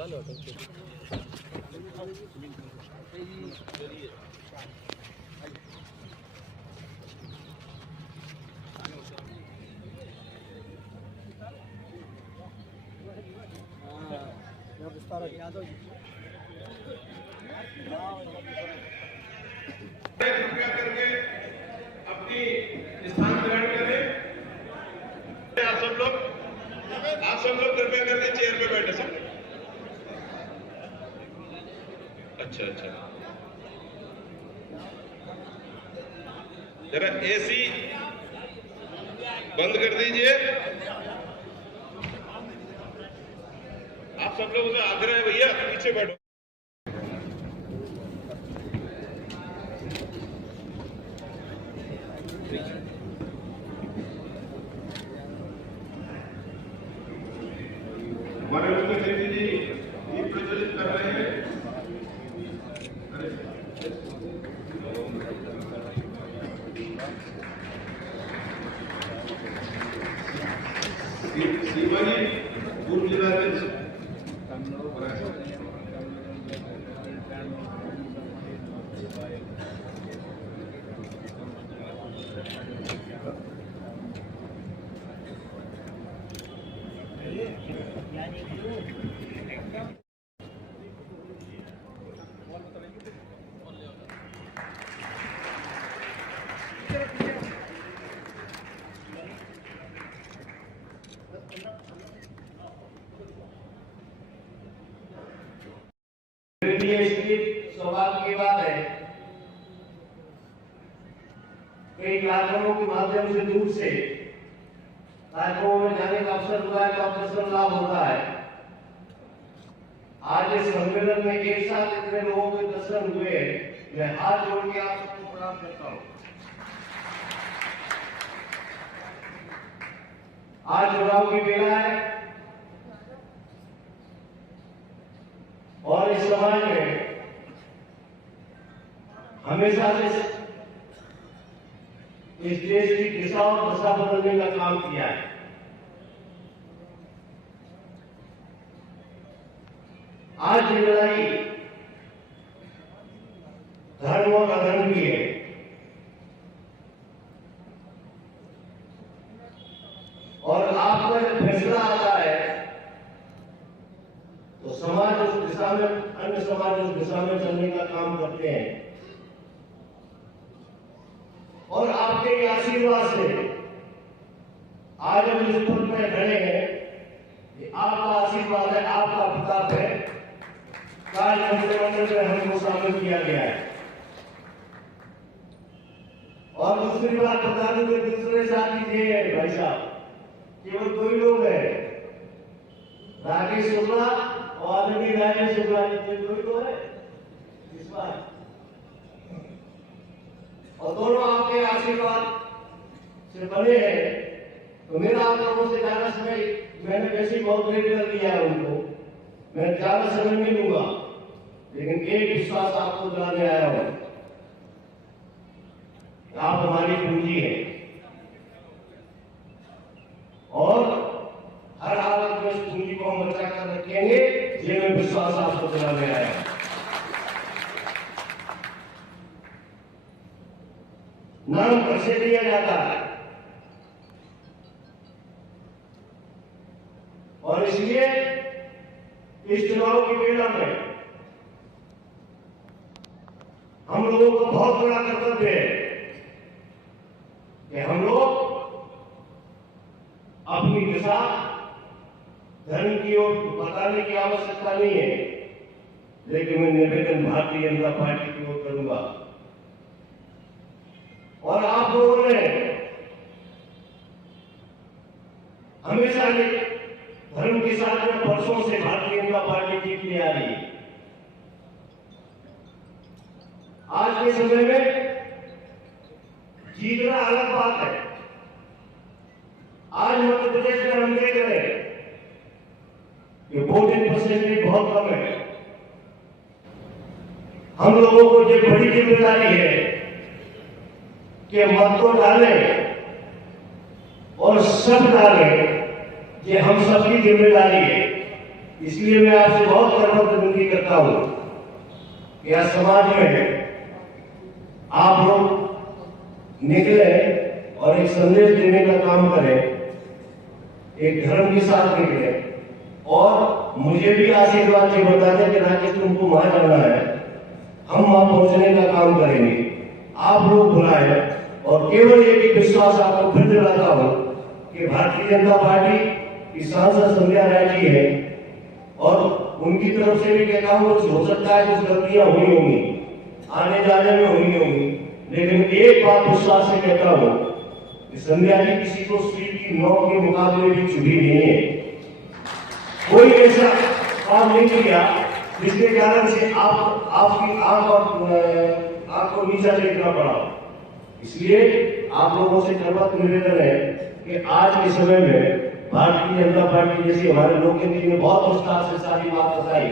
कृपया करके अपनी स्थान ग्रहण करें। आप सब लोग कृपया करके चेयर पे बैठे सर। अच्छा जरा एसी बंद कर दीजिए। आप सब लोगों से आग्रह है भैया पीछे बैठो। माननीय जी ये प्रज्वलित कर रहे हैं। सीमा जी पूर्व जिलाध्यक्ष सौभाग्य की बात है, कई कार्यक्रमों के माध्यम से दूर से कार्यक्रमों में जाने का अवसर हुआ है तो दर्शन लाभ होता है। आज इस सम्मेलन में एक साथ इतने लोगों के दर्शन हुए, मैं हाथ जोड़ के आप सबको प्रणाम करता हूँ। आज चुनाव की बेला है और इस समाज में हमेशा से इस देश की दिशा और दशा बदलने का काम किया है। आज ये लड़ाई धर्म और अधर्म की है। और आपका जब फैसला आता है तो समाज उस दिशा में, अन्य समाज उस दिशा में चलने का काम करते हैं। और आपके आशीर्वाद से आज हम इस पद में खड़े हैं, ये आपका आशीर्वाद है, आपका प्रताप है। कार्य मंत्रिमंडल में हमको शामिल किया गया है। और दूसरी बात बता दूं कि दूसरे साथी ये है भाई साहब, केवल दो ही लोग हैं, राकेश शुक्ला और आदरणीय राजेश शुक्ला जी, दो ही तो है इस बार। और दोनों आपके आशीर्वाद से बने हैं तो मेरा आप लोगों से ज्यादा समय, मैंने वैसे ही बहुत लेट कर दिया है उनको, मैं ज्यादा समय नहीं लूंगा, लेकिन एक विश्वास आपको दिलाने आया हूं, आप हमारी पूंजी है और हर हालत में इस पूंजी को हम बचा कर रखेंगे, ये मैं विश्वास आपको दिलाने आया हूं। नाम कैसे दिया जाता है और इसलिए इस चुनाव की बेला में हम लोगों को बहुत बड़ा कर्तव्य है कि हम लोग अपनी दिशा धर्म की ओर बताने की आवश्यकता नहीं है, लेकिन मैं निवेदन भारतीय जनता पार्टी की ओर करूंगा। और आप लोगों ने हमेशा धर्म के साथ में वर्षों से भारतीय जनता पार्टी जीत ले आ रही है। आज के समय में जीतना अलग बात है। आज मध्य प्रदेश में हम देख रहे हैं कि वोटिंग परसेंटेज बहुत कम है। हम लोगों को जो बड़ी जिम्मेदारी है कि मत को डालें और सब डालें, ये हम सबकी जिम्मेदारी है। इसलिए मैं आपसे बहुत करबद्ध विनती करता हूं कि आज समाज में आप लोग निकले और एक संदेश देने का काम करें, एक धर्म के साथ निकले और मुझे भी आशीर्वाद से बता दें कि राकेश तुमको वहां जाना है, हम वहां पहुंचने का काम करेंगे। आप लोग बुलाए और केवल एक ही विश्वास आपको फिर दिलाता हूं कि भारतीय जनता पार्टी की सांसद संध्या राय जी है और उनकी तरफ से भी कहता हूं कुछ हो सकता है, कुछ गलतियां हुई होंगी, आने जाने में हुई होंगी, लेकिन एक बात विश्वास से कहता हूं कि संध्या जी किसी को सीट की 9 के मुकाबले भी चुनी नहीं है। कोई ऐसा काम नहीं किया जिसके कारण से आपकी आंख को नीचा देखना पड़ा। इसलिए आप लोगों से करबद्ध निवेदन है कि आज के समय में भारतीय जनता पार्टी जैसी हमारे लोकतंत्र ने बहुत विस्तार से सारी बात बताई,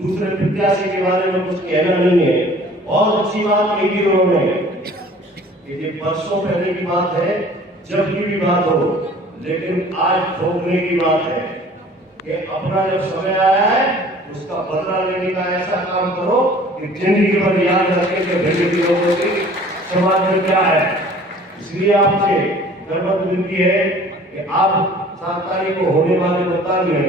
दूसरे प्रत्याशी के बारे में कुछ कहना नहीं है। बहुत अच्छी बात कही उन्होंने, ये वर्षों पहले की बात है, जब की भी बात हो, लेकिन आज ठोकने की बात है कि अपना जब समय आया है उसका बदला लेने का ऐसा काम करो कि जिंदगी भर याद रखें कि भेजे लोगों की समाज में क्या है। इसलिए आपसे करबद्ध विनती है कि आप 7 तारीख को होने वाले मतदान में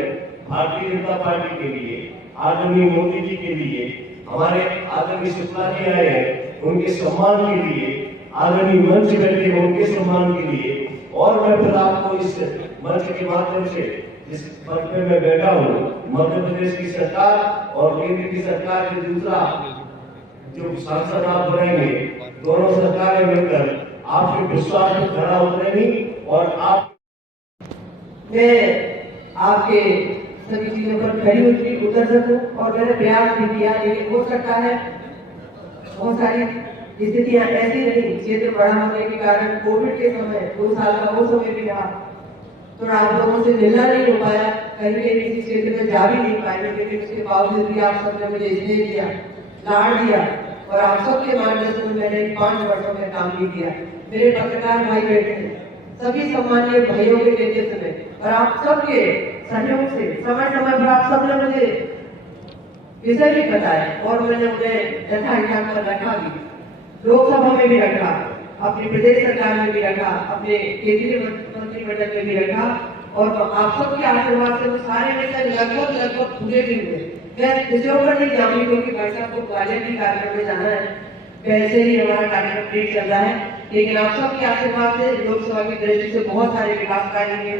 भारतीय जनता पार्टी के लिए, आदरणीय मोदी जी के लिए, हमारे आदरणीय शुक्ला जी आए हैं उनके सम्मान के लिए, आदरणीय मंच बैठे हैं उनके सम्मान के लिए, और मैं फिर आपको इस मंच के माध्यम से जिस पद पे मैं बैठा हूँ, मध्य प्रदेश की सरकार और केंद्र की सरकार के दूसरा जो सांसद आप बनाएंगे, दोनों सरकारें मिलकर आपके विश्वास में खड़ा उतरेंगी और आप मैं आपके सभी चीजों पर खरी उतर सकूं और मैंने प्रयास भी किया, लेकिन हो सकता है बहुत सारी स्थितियां ऐसी रही, क्षेत्र बड़ा होने के कारण कोविड के समय 2 साल का वो समय भी रहा, तो आप लोगों से मिलना नहीं हो पाया, कहीं किसी क्षेत्र में जा भी नहीं पाए, लेकिन उसके बावजूद भी आप सबने मुझे स्नेह दिया, लाड़ दिया और आप सबके मार्गदर्शन में मैंने 5 वर्षों में काम भी किया। मेरे पत्रकार भाई बैठे हैं, सभी सम्मानीय भाइयों के नेतृत्व में और आप सबके सहयोग से समय समय पर आप सबने मुझे विषय भी बताया और मैंने उन्हें यथास्थान पर रखा भी, लोकसभा में भी रखा, अपनी प्रदेश सरकार में भी रखा, अपने केंद्रीय मंत्रिमंडल में भी रखा और आप सबके आशीर्वाद से वो सारे विषय लगभग पूरे भी हुए। मैं विषयों पर नहीं जाऊंगी क्योंकि भाई साहब को ग्वालियर की कार्यक्रम में जाना है, वैसे ही हमारा कार्यक्रम ठीक चल रहा है, लेकिन आप सबके आशीर्वाद से लोकसभा की दृष्टि से बहुत सारे विकास कार्य हुए,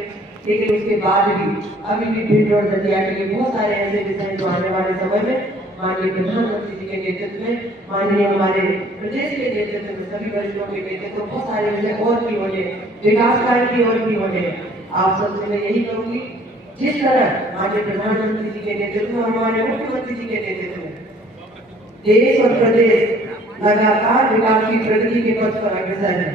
लेकिन उसके बाद भी अभी भी भिंड और दतिया के लिए बहुत सारे ऐसे विषय जो आने वाले समय में माननीय प्रधानमंत्री जी के नेतृत्व में, माननीय हमारे प्रदेश के नेतृत्व में, सभी वरिष्ठों के नेतृत्व बहुत सारे विषय और भी होने, विकास कार्य भी और भी होने। आप सबसे मैं यही कहूंगी, जिस तरह माननीय प्रधानमंत्री जी के नेतृत्व में, हमारे मुख्यमंत्री जी के नेतृत्व में देश और प्रदेश लगातार विकास की प्रगति के पथ पर अग्रसर है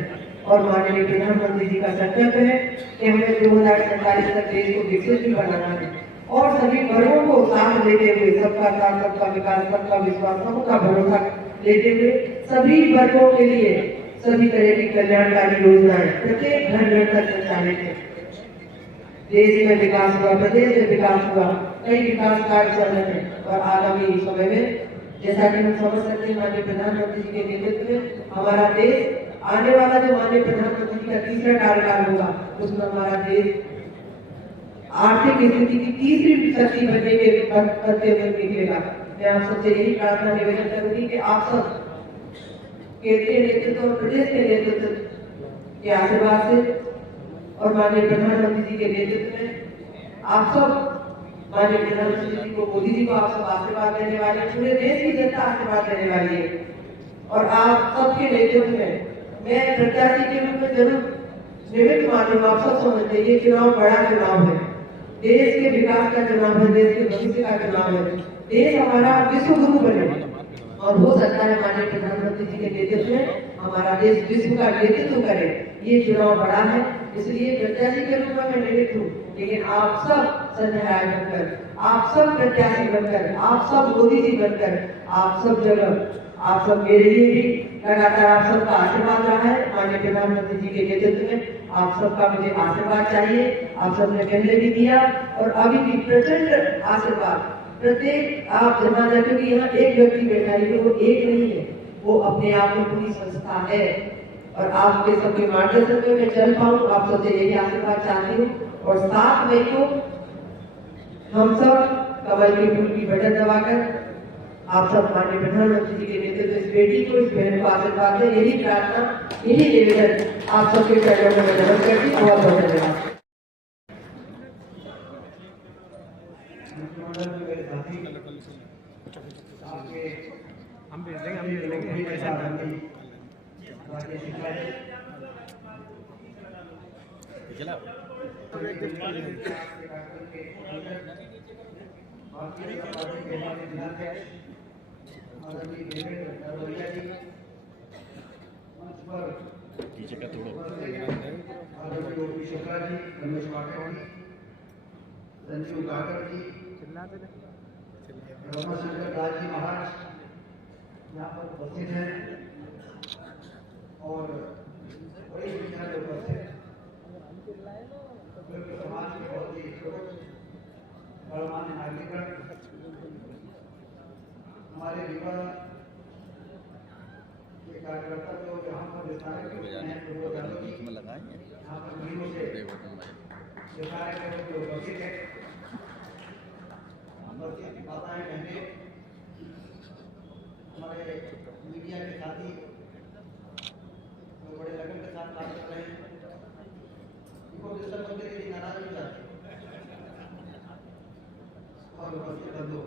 और माननीय प्रधानमंत्री जी का संकल्प है कि हमें 2047 तक देश को विकसित भी बनाना है और सभी वर्गों को साथ लेते हुए, सबका साथ, सबका विकास, सबका विश्वास, सबका भरोसा लेते हुए सभी वर्गों के लिए सभी तरह की कल्याणकारी योजनाएं प्रत्येक घर घर तक संचालित है। देश में विकास हुआ, प्रदेश में विकास हुआ, कई विकास कार्य चल रहे हैं और आगामी समय में जैसा कि हम समझ सकते हैं माननीय प्रधानमंत्री जी के नेतृत्व में हमारा देश आने वाला जो माननीय प्रधानमंत्री जी का तीसरा कार्यकाल होगा, उसमें हमारा देश आर्थिक स्थिति की तीसरी शक्ति बनने के करते हुए निकलेगा। मैं आप सबसे यही प्रार्थना निवेदन करूंगी कि आप सब केंद्रीय नेतृत्व और प्रदेश के नेतृत्व के आशीर्वाद से और माननीय प्रधानमंत्री जी के नेतृत्व में आप सब माननीय प्रधानमंत्री जी को, मोदी जी को आप सब आशीर्वाद देने वाले, पूरे देश की जनता आशीर्वाद देने वाली है और आप सबके नेतृत्व में मैं प्रत्याशी के रूप में जरूर निमित्त मानूंगा। आप सब समझते ये चुनाव बड़ा चुनाव है, देश के विकास का चुनाव है, देश के भविष्य का चुनाव है, देश हमारा विश्व गुरु बने और हो सकता है माननीय प्रधानमंत्री जी के नेतृत्व में हमारा देश विश्व का नेतृत्व करे। ये चुनाव बड़ा है, इसलिए प्रत्याशी के रूप में मैं निमित्त हूँ, लेकिन आप सब संध्या बनकर, आप सब प्रत्याशी बनकर, आप सब मोदी जी बनकर, आप सब जगह, आप सब मेरे लिए भी लगातार आप सबका आशीर्वाद रहा है माननीय प्रधानमंत्री जी के नेतृत्व में। आप सबका मुझे आशीर्वाद चाहिए, आप सबने पहले भी दिया और अभी भी प्रचंड आशीर्वाद प्रत्येक आप जमा जाए, क्योंकि यहाँ एक व्यक्ति बैठा है, वो एक नहीं है, वो अपने आप में पूरी संस्था है और आपके सबके मार्गदर्शन में मैं चल पाऊँ, आप सबसे यही आशीर्वाद चाहती हूँ। और 7 मई को हम सब कमल के फूल की बटन दबाकर आप सब माननीय प्रधानमंत्री जी के नेतृत्व इस बेटी को, इस बहन को आशीर्वाद दें, यही प्रार्थना, यही निवेदन आप सबके चरणों में नमन करती हूँ। बहुत बहुत धन्यवाद। हम भेज देंगे पैसा पीछे का तोड़ो। शुक्ला जी, रमेश वाकेवा जी, संजीव काकर जी, रमाशंकर दास जी महाराज यहाँ पर उपस्थित हैं और बड़ी संख्या में उपस्थित समाज के बहुत ही गणमान्य नागरिकगण, हमारे युवा के कार्यकर्ता जो यहाँ पर विस्तारित हैं, यहाँ पर महीनों से विस्तारित जो उपस्थित है, माताएं बहनें, हमारे मीडिया के साथी बड़े लगन के साथ काम कर रहे हैं, इनको डिस्टर्ब करने के लिए नाराज हो जाते हैं और उपस्थित बंधु,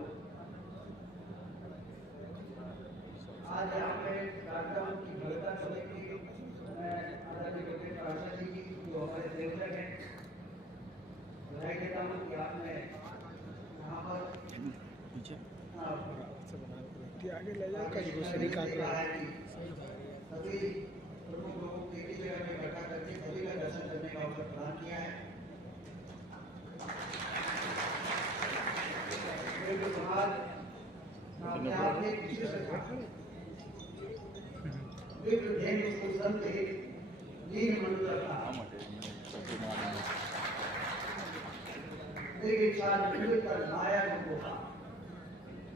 आज यहाँ पे कार्यक्रम की भव्यता करने के लिए मैं आदरणीय डॉक्टर पार्षद जी की जो हमारे सेवक हैं बधाई देता हूँ कि आपने यहाँ पर आगे ले जाओ कहीं दूसरी काट रहा है। सभी प्रमुख लोगों को एक ही जगह में इकट्ठा करके सभी का दर्शन करने का अवसर प्रदान किया है। समाज अपने आप में विशिष्ट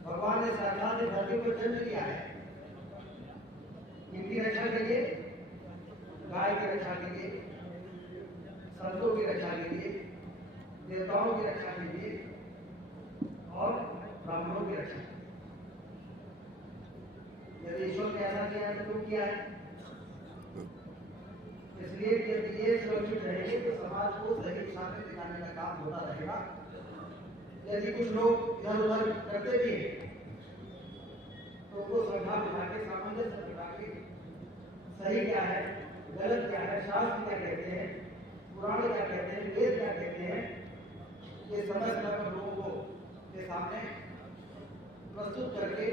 भगवान ने साक्षात धरती पर जन्म लिया है, इनकी रक्षा के लिए, गाय की रक्षा के लिए, संतों की रक्षा के लिए, देवताओं की रक्षा के लिए और ब्राह्मणों की रक्षा। यदि ईश्वर ने ऐसा किया है तो क्यों किया है? इसलिए यदि ये सुरक्षित रहेंगे तो समाज को सही दिशा में दिखाने का काम होता रहेगा। यदि कुछ लोग इधर उधर करते भी हैं तो उनको समझा बिठा के, सामंजस्य बिठा के सही क्या है, गलत क्या है, शास्त्र क्या कहते हैं, पुराण क्या कहते हैं, वेद क्या कहते हैं, ये समय समय पर लोगों को के सामने प्रस्तुत करके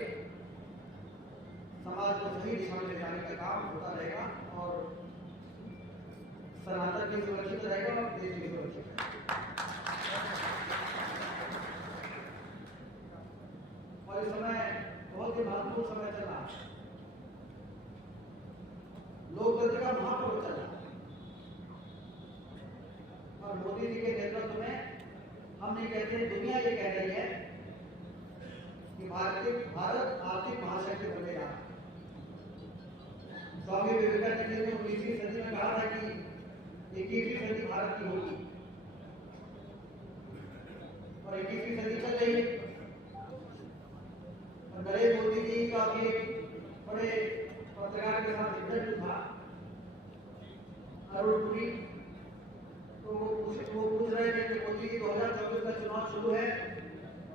समाज को सही दिशा में ले जाने का काम होता रहेगा और सनातन भी सुरक्षित रहेगा और देश भी सुरक्षित रहेगा। और इस समय बहुत ही महत्वपूर्ण समय चल रहा है, लोकतंत्र का महापर्व चल रहा है और मोदी जी के नेतृत्व में हम नहीं कहते, दुनिया ये कह रही है कि भारत आर्थिक महाशक्ति बनेगा। स्वामी विवेकानंद जी ने 19वीं सदी में कहा था कि 21वीं सदी भारत की होगी और 21वीं सदी चल रही है। नरेंद्र मोदी जी का भी बड़े पत्रकार के साथ इंटरव्यू था अरुणपुरी, तो वो पूछ रहे थे कि मोदी जी 2024 का चुनाव शुरू है,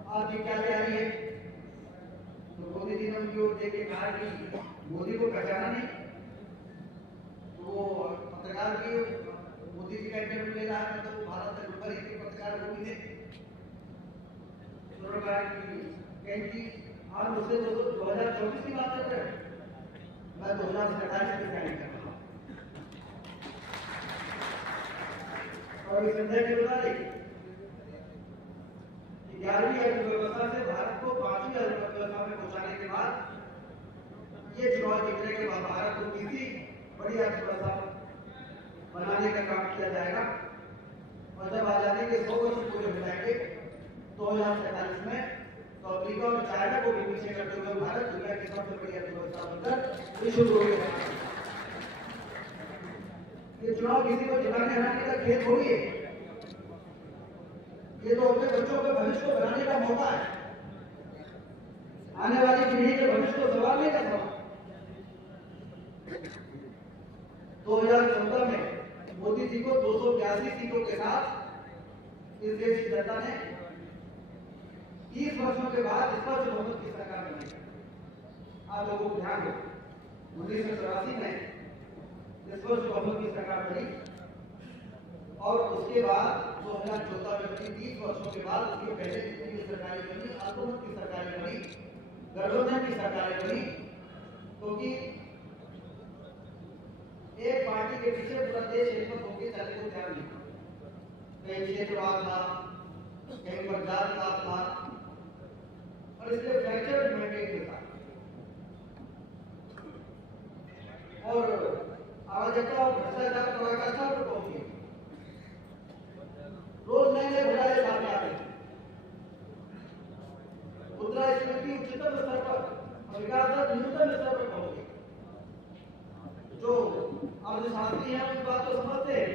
आपकी क्या तैयारी है? तो मोदी जी ने उनकी ओर देख के कहा कि मोदी को पहचाना नहीं। तो वो पत्रकार भी मोदी जी का इंटरव्यू ले रहा था, तो भारत में नंबर 1 के पत्रकार वो भी थे। उन्होंने कहा कि आप मुझसे 2024 की बात कर रहे हैं, मैं 2047 की तैयारी कर रहा हूँ। और इस संजय ने बता दी कि 11वीं अर्थव्यवस्था से भारत को 5वीं अर्थव्यवस्था में पहुंचाने के बाद ये चुनाव जीतने के बाद भारत को किसी बड़ी अर्थव्यवस्था बनाने का काम किया जाएगा और जब आजादी के 100 वर्ष पूरे हो जाएंगे 2047 में तो अफ्रीका और चाइना को भी पीछे करते हुए भारत दुनिया की सबसे बड़ी अर्थव्यवस्था बनकर विश्व गुरु हो जाएगा। ये चुनाव किसी को जिताने हराने का खेल थोड़ी है, ये तो अपने बच्चों के भविष्य को बनाने का मौका है, आने वाली पीढ़ी के भविष्य को संवारने का सवाल। 2014 में मोदी जी को 282 सीटों के साथ इस देश की जनता ने 30 वर्षों के बाद स्पष्ट बहुमत की सरकार बनी। आप लोगों को ध्यान दो, 1984 में स्पष्ट बहुमत की सरकार बनी और उसके बाद 2014 में बनी, 30 वर्षों के बाद उसके पहले जितनी भी सरकारें बनी, अल्पमत की सरकारें बनी, गठबंधन की सरकारें बनी, क्योंकि एक पार्टी के पीछे पूरा देश एकमत होकर चलने को तैयार नहीं था। कहीं क्षेत्रवाद था, कहीं पर जातिवाद था और इसलिए फ्रैक्चर मैंडेट था और अराजकता और भ्रष्टाचार पराकाष्ठा पर पहुंची। रोज नए नए घोटाले सामने आते हैं। मुद्रास्फीति उच्चतम स्तर पर और विकास दर न्यूनतम स्तर पर पहुंची। जो अर्थशास्त्री हैं उस बात को समझते हैं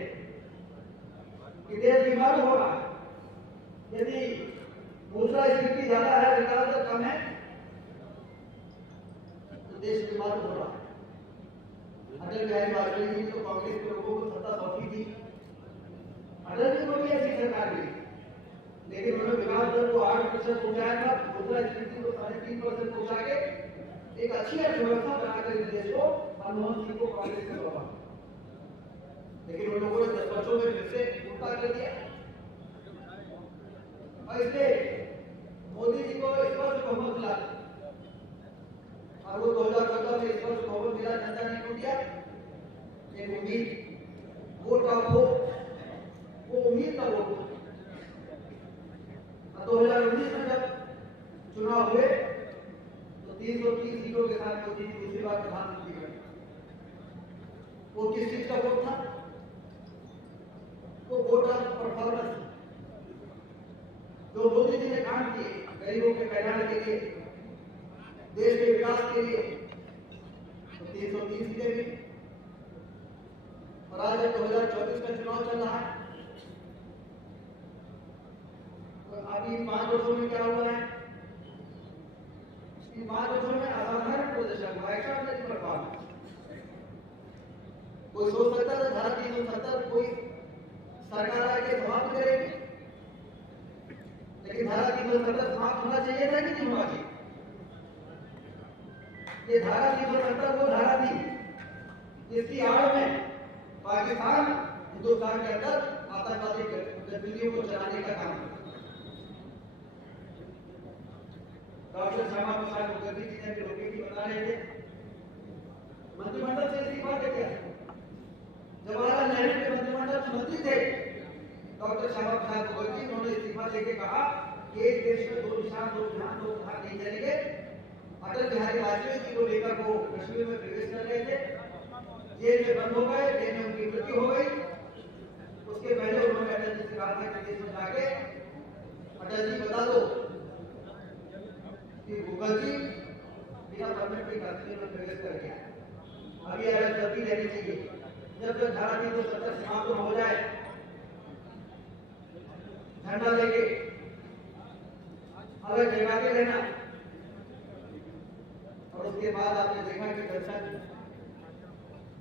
कि देश बीमार हो रहा है। यदि मुद्रास्फीति ज्यादा है, विकास दर कम है तो देश बीमार हो रहा है। अटल बिहारी वाजपेयी जी तो कांग्रेस के लोगों को सत्ता सौंपी थी, अटल जी को भी ऐसी सरकार मिली, लेकिन उन्होंने विकास दर को 8% पहुंचाया था, मुद्रास्फीति को 3.5% पहुंचा के एक अच्छी अर्थव्यवस्था बनाकर इस देश को मनमोहन सिंह को कांग्रेस में लगा। लेकिन उन लोगों ने 10 वर्षों में फिर से उल्टा कर दिया और इसलिए मोदी जी को स्पष्ट बहुमत मिला और वो 2014 में स्पष्ट बहुमत मिला। जनता ने क्यों दिया? एक उम्मीद, वोट का वो उम्मीद का वोट। 2019 में जब चुनाव हुए तो 330 सीटों के साथ मोदी जी दूसरी बार प्रधानमंत्री बने। वो किस चीज का वोट था? वो वोट ऑफ परफॉर्मेंस। जो मोदी जी ने काम किए गरीबों के कल्याण के लिए, देश के विकास के लिए, तो 330 सीटें भी। और आज 2024 का चुनाव चल रहा है तो अभी 5 वर्षों में क्या हुआ है? इन 5 वर्षों में असाधारण प्रदर्शन हुआ, एक्स्ट्राऑर्डिनरी परफॉर्मेंस। कोई सोच सकता था धारा 370 कोई सरकार आके समाप्त करेगी, लेकिन धारा 370 समाप्त होना चाहिए था कि नहीं होना चाहिए? ये धारा 370 वो धारा थी इसकी आड़ में पाकिस्तान हिंदुस्तान के अंदर आतंकवादी गतिविधियों को चलाने का काम किया। डॉक्टर श्यामा प्रसाद मुखर्जी जी ने लोकेटी बता रहे थे, मंत्रिमंडल से इस्तीफा दे दिया। जवाहरलाल नेहरू के मंत्रिमंडल में मंत्री थे डॉक्टर श्यामा प्रसाद मुखर्जी, उन्होंने इस्तीफा देके कहा कि एक देश में 2 निशान 2 जहां 2 प्रधान नहीं चलेंगे। अटल बिहारी वाजपेयी जी को लेकर वो कश्मीर में प्रवेश कर रहे थे, जेल में बंद हो गए, जेल में उनकी मृत्यु हो गई। उसके पहले उन्होंने अटल जी से कहा था कि देश में जाके अटल जी बता दो कि मुखर्जी बिना परमिट के कश्मीर में प्रवेश कर गया, अभी अगर गलती रहनी चाहिए। जब तक धारा 370 समाप्त हो जाए, झंडा लेके अलग जगाते रहना। और उसके बाद आपने देखा कि दर्शन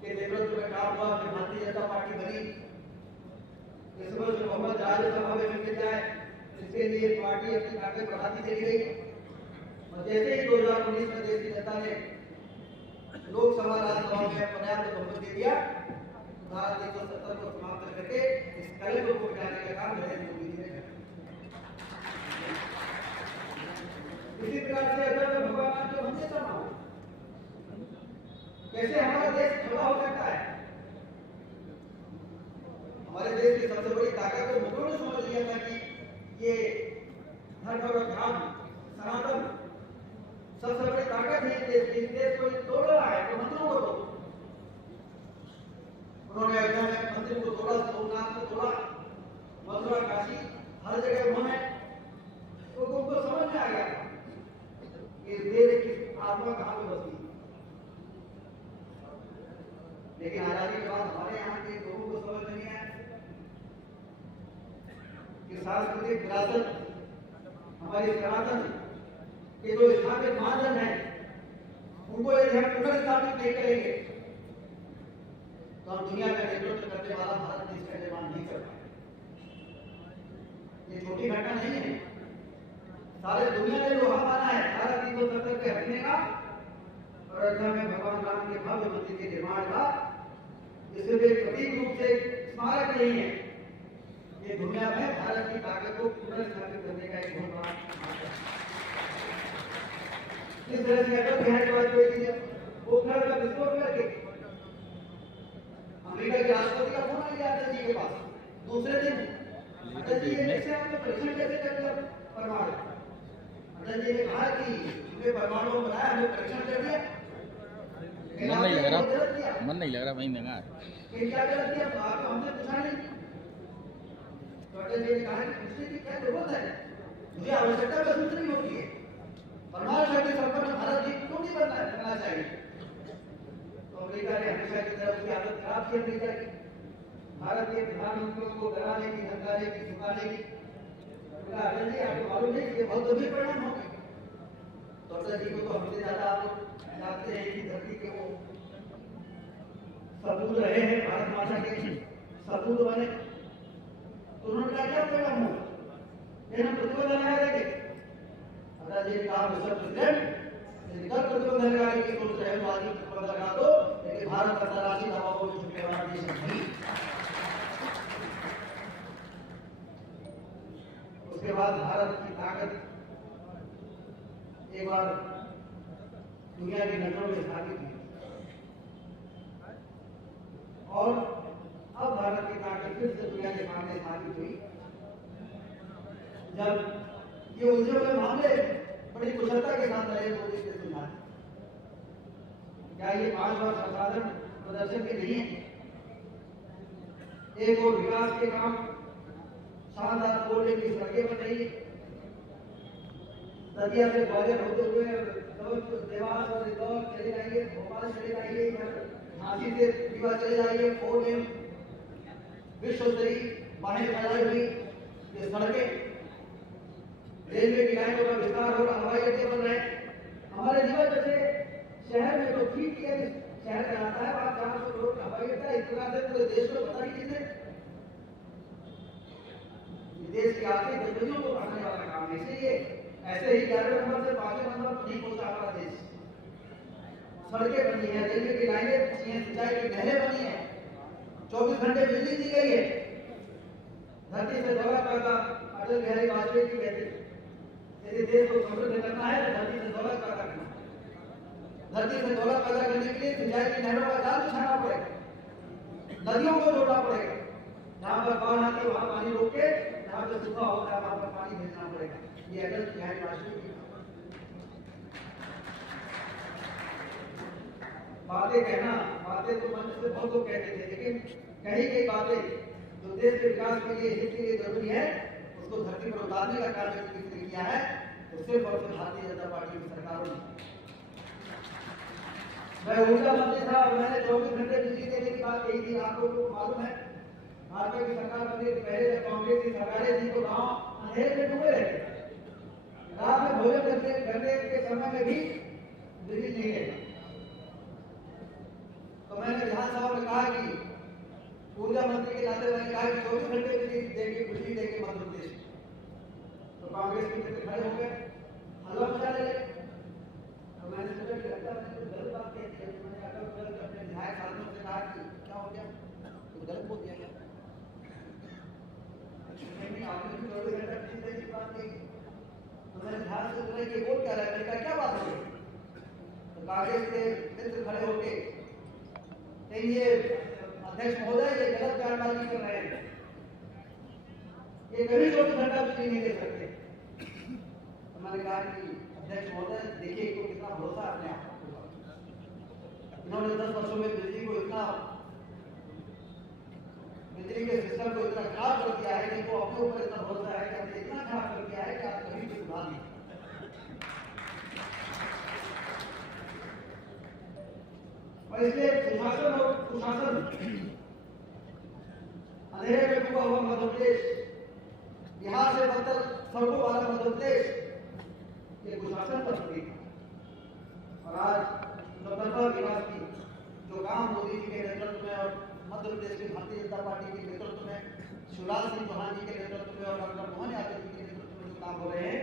के नेतृत्व में काम हुआ, भारतीय जनता पार्टी बनी। इस वर्ष बहुमत राज्यसभा में मिल जाए, इसके लिए पार्टी अपनी ताकत बढ़ाती चली गई। और जैसे ही 2019 में देश की जनता ने लोकसभा राज्यसभा में पर्याप्त बहुमत दे दिया, धारा 370 को समाप्त करके इस कलंक को मिटाने का काम नरेंद्र मोदी जी ने किया। इसी प्रकार से अगर भगवान जो हमसे करना हो, कैसे हमारा देश खड़ा हो सकता है? हमारे देश की सबसे बड़ी ताकत तो मुगलों ने समझ लिया था कि ये धर्म और ध्यान सनातन सबसे बड़ी ताकत है। इस देश को तोड़ो को थोड़ा मथुरा काशी हर जगह उन्होंने तो उनको समझ में आ गया कि देश की आत्मा कहाँ पे बसती है। लेकिन आजादी के बाद हमारे यहाँ के लोगों को समझ नहीं आया कि सांस्कृतिक विरासत हमारी सनातन के जो स्थापित मानदंड है उनको यदि हम पुनर्स्थापित नहीं करेंगे तो हम दुनिया का नेतृत्व करने वाला भारत देश का निर्माण नहीं कर पाएंगे। ये छोटी घटना नहीं है, सारे दुनिया ने लोहा माना है भारत 370 के हटने का और अयोध्या में भगवान राम के भव्य मंदिर के निर्माण का। इससे भी प्रतीक रूप से स्मारक नहीं है, ये दुनिया में भारत की ताकत को पुनर्स्थापित करने का एक बहुत बड़ा इस तरह से अटल बिहारी वाजपेयी जी ने पोखरण का विस्फोट करके अमेरिका के राष्ट्रपति का फोन आ गया अटल जी के पास दूसरे दिन। अटल जी कैसे आपने परीक्षण कैसे कर लिया परमाणु? अटल जी ने कहा कि हमने परमाणु बनाया, हमने परीक्षण कर दिया। मन नहीं लग रहा, मन नहीं लग रहा, वहीं लगा क्या गलत किया? आपको हमने पूछा नहीं। तो अटल जी ने कहा कि पूछने की क्या जरूरत है, मुझे आवश्यकता महसूस नहीं होती है। परमाणु शक्ति संपन्न भारत जी क्यों नहीं बनना चाहिए? तो अमेरिका ने हमेशा की तरफ उसकी आदत खराब की अमेरिका की, भारत के प्रधानमंत्रियों को डराने की, धमकाने की, झुकाने की। अटल जी आपको मालूम नहीं कि बहुत गंभीर परिणाम होंगे। तो अटल जी को तो हमसे ज्यादा आप लोग जानते हैं कि धरती के वो सपूत रहे हैं, भारत माता के सपूत बने। तो उन्होंने कहा क्या परिणाम होगा, हम प्रतिबंध लगा देंगे। अटल जी ने कहा मिस्टर प्रेसिडेंट निकल प्रतिबंध लगाने की सोच रहे हो, आदमी प्रतिबंध लगा दो, लेकिन भारत अंतर्राष्ट्रीय दबाव को झुकने वाला देश नहीं। उसके बाद भारत की ताकत एक बार दुनिया की नजरों में स्थापित हुई और अब भारत की ताकत फिर से दुनिया के सामने स्थापित हुई जब ये उलझे हुए मामले बड़ी कुशलता के साथ नरेंद्र मोदी से सुलझाए। क्या ये 5 वर्ष असाधारण प्रदर्शन के नहीं है? एक और विकास के काम, शानदार 4 लेन की सड़कें बन रही है, दतिया से ग्वालियर होते हुए देवास और इंदौर चले जाइए, भोपाल चले जाइए, झांसी से रीवा चले जाइए, 4 लेन विश्व स्तरीय बाहें फैलाई हुई ये सड़कें, रेलवे की लाइनों का विस्तार हो रहा, हवाई अड्डे बन रहे। हमारे रीवा जैसे शहर में तो ठीक है, शहर कहलाता है, 400 करोड़ का हवाई अड्डा, इस तरह से पूरे देश को बता दीजिए देश की आर्थिक गतिविधियों को बढ़ाने वाला काम है। इसलिए ऐसे ही 11वें नंबर से 5वें नंबर पर नहीं पहुंचा हमारा देश। सड़कें बनी है, रेलवे की लाइनें, सिंचाई की नहरें बनी है, 24 घंटे बिजली दी गई है। धरती से दौलत पैदा अटल बिहारी वाजपेयी जी कहते थे, यदि देश को समृद्ध करना है तो धरती से दौलत पैदा करना। धरती से दौलत पैदा करने के लिए सिंचाई की नहरों का जाल बिछाना पड़ेगा, नदियों को जोड़ना पड़ेगा, जहां पर बाढ़ आती है वहां पानी रोक के, जहां पर सूखा होता है वहां पर पानी भेजना पड़ेगा। ये अटल बिहारी वाजपेयी की बातें कहना, बातें तो मंच से बहुत लोग कहते थे, लेकिन कही गई बातें जो देश के विकास के लिए, हित के लिए जरूरी है, उसको धरती पर उतारने का कार्य किसने किया है? तो सिर्फ और सिर्फ भारतीय जनता पार्टी की सरकारों ने। मैं ऊर्जा मंत्री था और मैंने 24 घंटे बिजली देने की बात कही थी। आप लोगों को मालूम है भाजपा की सरकार बनने के पहले जब कांग्रेस की सरकारें थी तो गांव अंधेरे में डूबे रहे, रात में भोजन करने के समय में भी बिजली नहीं है। तो मैंने विधानसभा में कहा कि ऊर्जा मंत्री के नाते मैंने कहा कि 24 घंटे बिजली देंगे मध्य प्रदेश। तो कांग्रेस के मित्र खड़े हो गए, हल्ला मचाने लगे। तो मैंने सोचा कि लगता है कुछ गलत बात कहती है। मैंने अगर गलत अपने विधायक साथियों से कहा कि क्या हो गया, कुछ गलत बोल दिया क्या? नहीं, आपने भी 24 घंटा बिजली देने की बात कही। तो मैंने ध्यान से सुना कि बोल क्या रहा है, मैंने कहा क्या बात है? तो कांग्रेस के मित्र खड़े होके नहीं, ये अध्यक्ष महोदय ये गलत बयानबाजी कर रहे हैं, ये कभी 24 घंटा बिजली नहीं दे सकते। तो मैंने कहा कि अध्यक्ष महोदय देखिए इनको कितना भरोसा है अपने आप को। इन्होंने 10 वर्षों में बिजली को इतना, बिजली के सिस्टम को इतना खराब कर दिया है कि वो अपने ऊपर इतना भरोसा है कि हमने इतना खराब कर दिया है कि आप कभी भी सुधार नहीं। और इसलिए सुशासन और कुशासन, अंधेरे में डूबा हुआ मध्य प्रदेश, बिहार से बदतर सड़कों वाला मध्य प्रदेश, ये कुशासन पर प्रतीक है। और आज स्वतंत्रता विकास की जो काम मोदी जी के नेतृत्व में और मध्य प्रदेश की भारतीय जनता पार्टी के नेतृत्व में, शिवराज सिंह चौहान जी के नेतृत्व में और डॉक्टर मोहन यादव जी के नेतृत्व में जो काम हो रहे हैं,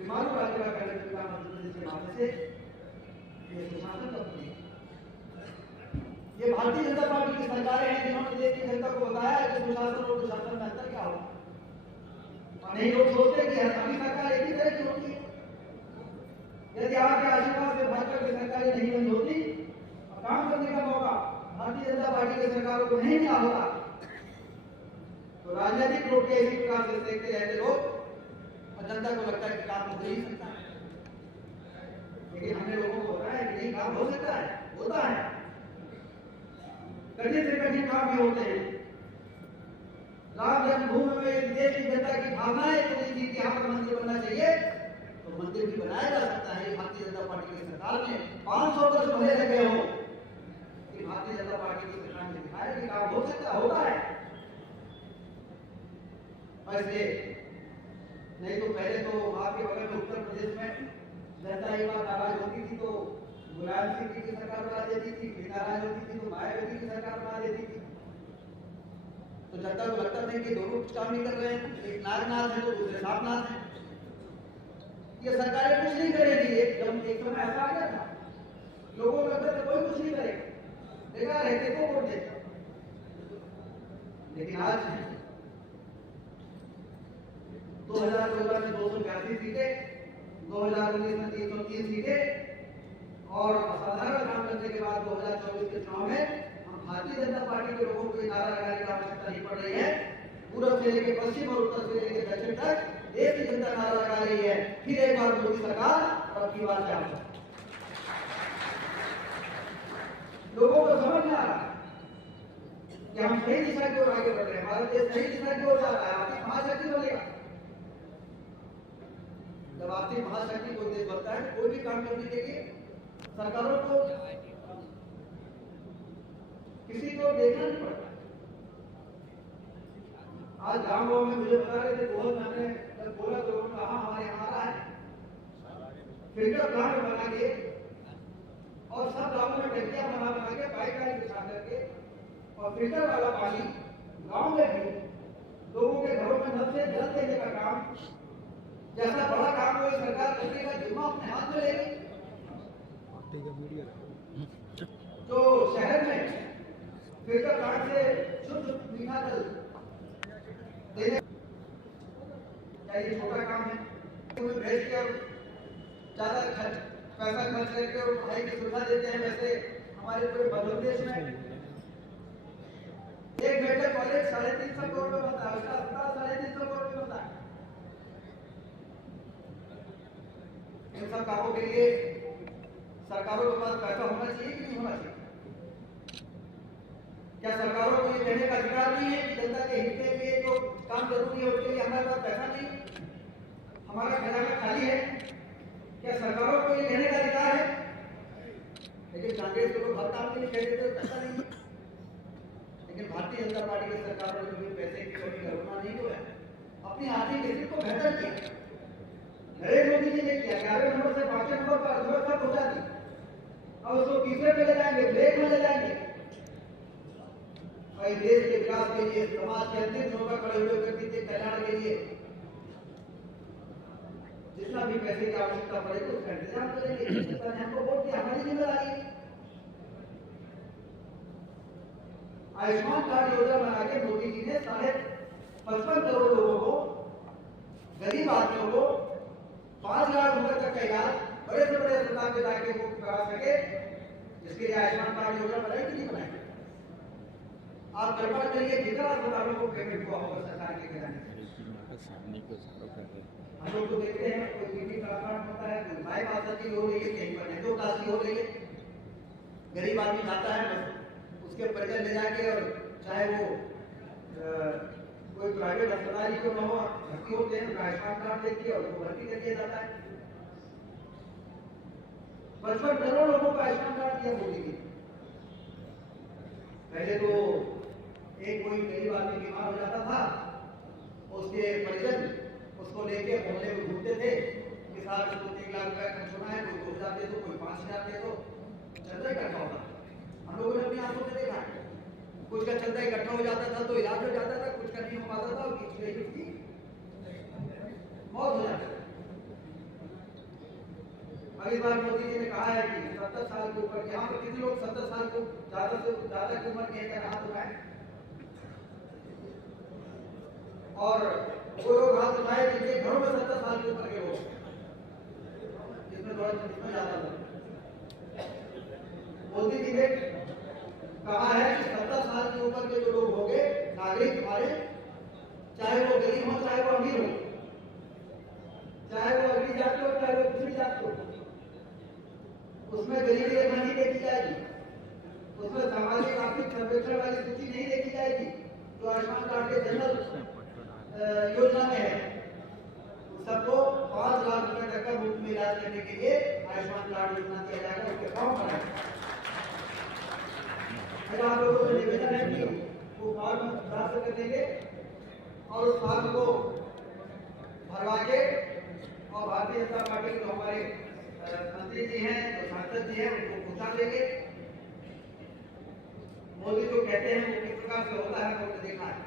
विमानों राज्य का करने का मध्य प्रदेश के माध्यम से ये सुशासन का प्रतीक है। ये भारतीय जनता पार्टी की सरकारें हैं जिन्होंने देश की जनता को बताया है कि सुशासन और कुशासन में अंतर क्या होगा। और नहीं लोग सोचते कि सभी सरकार एक ही तरह की होती है। यदि आपके आशीर्वाद से भाजपा की सरकारें नहीं बंद होती और काम करने का मौका भारतीय जनता पार्टी की सरकारों को नहीं मिला होता, तो राजनीतिक लोग के इसी प्रकार से देखते रहते लोग और जनता को लगता है कि काम हो ही सकता है। लेकिन हमने लोगों को बताया कि नहीं, काम हो सकता है, होता है। कठिन से कठिन काम भी होते हैं। राम जन्मभूमि में देश की जनता की भावनाएं इतनी थी कि यहाँ पर मंदिर बनना चाहिए, तो मंदिर भी बनाया जा सकता है। भारतीय जनता पार्टी की सरकार ने 500 वर्ष भले लगे हो कि भारतीय जनता पार्टी की सरकार ने दिखाया कि काम हो सकता होता है। ऐसे नहीं तो पहले तो आपके बगल में उत्तर प्रदेश में जनता एक बार नाराज होती थी तो मुलायम सिंह की सरकार बना देती थी, फिर नाराज होती थी तो मायावती की सरकार बना देती थी। तो जनता को लगता था कि दोनों कुछ काम नहीं कर रहे हैं, एक नागनाथ है तो दूसरे सापनाथ है, ये सरकारें कुछ नहीं करेगी। एक समय ऐसा आ गया था, लोगों को लगता था कोई कुछ नहीं करेगा, बेकार रहते तो वोट देते। लेकिन आज 2014 में 282 सीटें, 2019 में 303 सीटें और असाधारण काम करने के बाद 2024 के चुनाव में हम भारतीय जनता पार्टी के लोगों को ये नारा लगाने की आवश्यकता नहीं पड़ रही है। पूर्व से लेकर पश्चिम और उत्तर से लेकर दक्षिण तक देश की जनता नारा लगा रही है, फिर एक बार मोदी सरकार और अब की बार क्या होगा। लोगों को समझ में आ रहा है कि हम सही दिशा की ओर आगे बढ़ रहे हैं, भारत देश सही दिशा की ओर जा रहा है, आर्थिक महाशक्ति बनेगा। जब आर्थिक महाशक्ति कोई देश बनता है, कोई भी काम करने के लिए सरकारों को किसी को देखना नहीं पड़ता। आज गांव में मुझे बता रहे थे, बहुत मैंने जब बोला तो उन्होंने कहा हमारे यहाँ आ रहा है फिल्टर प्लांट बना के और सब गांवों में टंकियां बना के पाइपलाइन बिछा करके और फिल्टर वाला पानी गांव में भी लोगों के घरों में नल से जल देने का काम, जैसा बड़ा काम कोई सरकार करने का जिम्मा अपने हाथ में लेगी। जो शहर में फिल्टर प्लांट से शुद्ध मीठा जल देने, क्या ये छोटा काम है? भेज के और ज्यादा पैसा खर्च करके और पढ़ाई की सुविधा देते हैं। वैसे हमारे पूरे मध्य प्रदेश में एक बेटा कॉलेज 350 करोड़ में बनता है, उसका अस्पताल 350 करोड़ में बनता है। इन सब कामों के लिए सरकारों के पास पैसा होना चाहिए कि नहीं होना चाहिए? क्या सरकारों को ये कहने का अधिकार नहीं है कि जनता के हित के लिए जो काम जरूरी है उसके लिए हमारे पास पैसा नहीं, हमारा खजाना खाली है? क्या सरकारों को ये कहने का अधिकार है? लेकिन कांग्रेस के लोग हर काम के लिए कह देते पैसा नहीं है। लेकिन भारतीय जनता पार्टी की सरकारों ने कभी पैसे की कमी का रुकना नहीं हुआ है, अपनी आर्थिक स्थिति को बेहतर किया। नरेंद्र मोदी जी ने किया, 11वें नंबर से 5वें नंबर पर अर्थव्यवस्था पहुंचा दी, अब उसको तीसरे पे ले जाएंगे, ब्रेक में ले जाएंगे। और देश के विकास के लिए, समाज के अंतिम छोर पर खड़े हुए व्यक्ति के कल्याण के लिए जितना भी पैसे की आवश्यकता पड़ेगी उसका इंतजाम करेंगे। जनता ने हमको वोट दिया, हमारी जिम्मेदारी है। आयुष्मान कार्ड योजना बना के मोदी जी ने 55 करोड़ लोगों को, गरीब आदमियों को 5 लाख रुपए तक का इलाज बड़े से बड़े अस्पताल में जाके वो करा सके। इसके लिए आयुष्मान कार्ड योजना बनाई कि नहीं बनाई? आप कल्पना करिए कितना अस्पतालों को पेमेंट हुआ होगा सरकार के खजाने से। हम लोग तो देखते हैं कोई किडनी ट्रांसप्लांट होता है, कोई बाईपास सर्जरी हो रही है, कहीं पर एंजियोप्लास्टी हो रही है, गरीब आदमी जाता है, बस उसके परिजन ले जाके, और चाहे वो कोई प्राइवेट अस्पताल ही क्यों न हो, भर्ती होते हैं, आयुष्मान कार्ड देखिए और उनको भर्ती कर दिया जाता है। 55 करोड़ लोगों को आयुष्मान कार्ड दिया मोदी जी। पहले तो एक कोई गरीब आदमी बीमार हो जाता था, उसके परिजन उसको लेके मोहल्ले में घूमते थे कि साहब इसको 3 लाख रुपया खर्च होना है, कोई 2,000 दे दो, कोई 5,000 दे दो, चंदा इकट्ठा होता था। हम लोगों ने अपनी आंखों से देखा है, कुछ का चंदा इकट्ठा हो जाता था तो इलाज हो जाता था, कुछ का नहीं हो पाता था और किसी की मौत हो जाती। अगली बार मोदी जी ने कहा है कि 70 साल के ऊपर, यहाँ पर कितने लोग 70 साल को ज्यादा से ज्यादा की उम्र के हैं, हाथ उठाए, और वो लोग हाथ उठाए जिनके घरों में 70 साल के ऊपर के लोग, जिसमें थोड़ा जितना ज्यादा था। मोदी जी ने कहा है कि 70 साल के ऊपर के जो लोग होंगे नागरिक हमारे, चाहे वो गरीब हो चाहे वो अमीर हो, चाहे वो अगली जाति हो चाहे वो पिछड़ी जाति हो, उसमें गरीबी रेखा नहीं देखी जाएगी, उसमें सामाजिक आर्थिक सर्वेक्षण वाली सूची नहीं देखी जाएगी जो आयुष्मान कार्ड के जनरल योजना में है। सबको 5 लाख रुपए तक का मुफ्त में इलाज करने के लिए आयुष्मान कार्ड योजना दिया जाएगा, उसके फॉर्म भराएगा। आप लोगों से निवेदन है कि वो फॉर्म प्राप्त कर देंगे और उस फॉर्म को भरवा के, और भारतीय जनता पार्टी के जो हमारे मंत्री जी हैं, जो सांसद जी हैं, उनको पूछा देंगे। मोदी जो कहते हैं वो किस प्रकार से होता है, हमने देखा है।